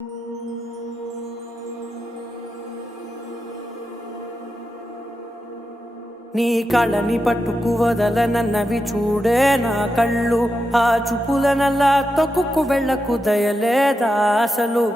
నీ కళ్ళని పట్టుకు వదలనన్నవి చూడే నా కళ్ళు, ఆ చూపులనల్లా తొక్కుకు వెళ్ళకు దయలేదా అసలు.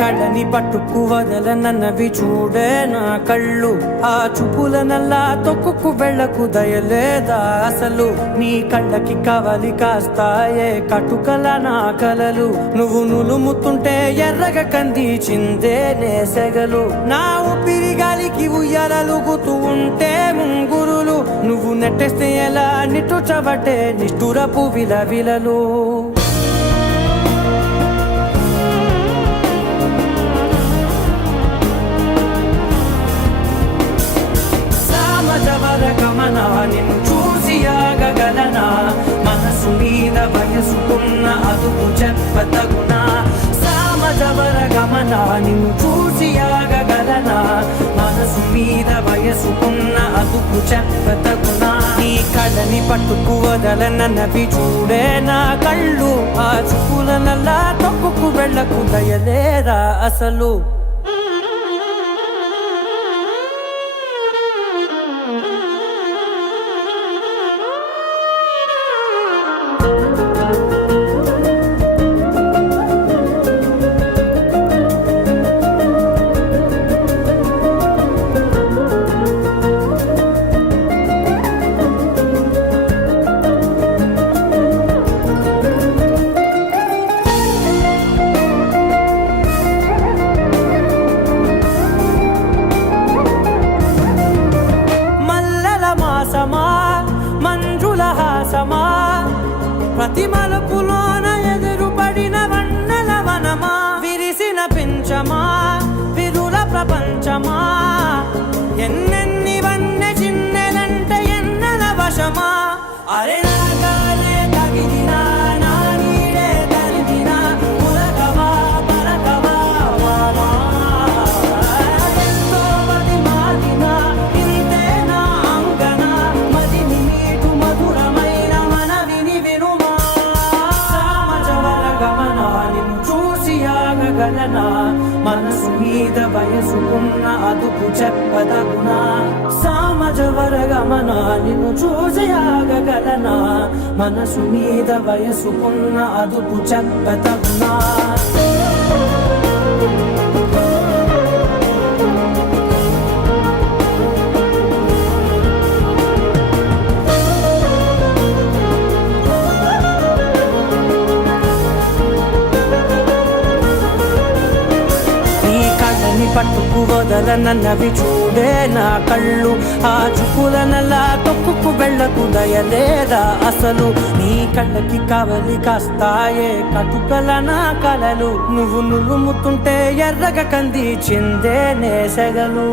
కళ్ళని పట్టుకు వదలనన్నవి చూడే నా కళ్ళు, ఆ చూపులనల్లా తొక్కుకు వెళ్ళకు దయలేదా అసలు. నీ కళ్ళకి కవలి కాస్తాయే కటుకల నా కలలు, నువ్వు నులుముతుంటే ఎర్రగ కందిచిందే నేసెగలు. నా ఊపిరి గాలికి ఉయ్యాలలుగుతూ ఉంటే ముంగురులు, నువ్వు నెట్టేస్తే ఎలా నిట్టుచబట్టే నిష్ఠురపు విలవిలలు. గమనా నిన్ను చూసి ఆగగలనా, మనసు మీద వయసుకున్న అదుపు చెప్పతగునా. సామజవర గమనా నిన్ను చూసి ఆగగలనా, మనసు మీద వయసుకున్న అదుపు చెప్పతగునా. నీ కళ్ళని పట్టుకు వదలనన్నవి చూడే నా కళ్ళు, ఆ చూపులనల్లా తొక్కుకు వెళ్ళకు దయలేరా అసలు. మంజుల హాసమా, ప్రతి మలుపులోన ఎదురుపడిన వన్నెల వనమా, విరిసిన పించమా విరుల ప్రపంచమా, ఎన్నెన్ని వన్నె చిన్నెలంటే ఎన్నెల వశమా. అరే నాగాలే తగిలినా నా నీడే తరిమినా, పులకవా పలకవా వామా, ఎంతో మది మారినా ఇంతే నా అంగన, మదిని మీటు మధురమైన మనవిని వినుమా. సామజవర గమనా నిన్ను చూసి ఆగగలనా, మనసు మీద వయసుకున్న అదుపు చెప్పదగునా. సామజవర గమనా నిన్ను చూసి ఆగగలనా, మనసు మీద వయసుకున్న అదుపు చెప్పదగునా. పట్టుకు వదలనన్నవి చూడే నా కళ్ళు, ఆ చూపులనల్లా తొక్కుకు వెళ్ళకు దయలేదా అసలు. నీ కళ్ళకి కవలి కాస్తాయే కటుకల నా కలలు, నువ్వు నులుముతుంటే ఎర్రగ కందిచిందే నేసెగలు.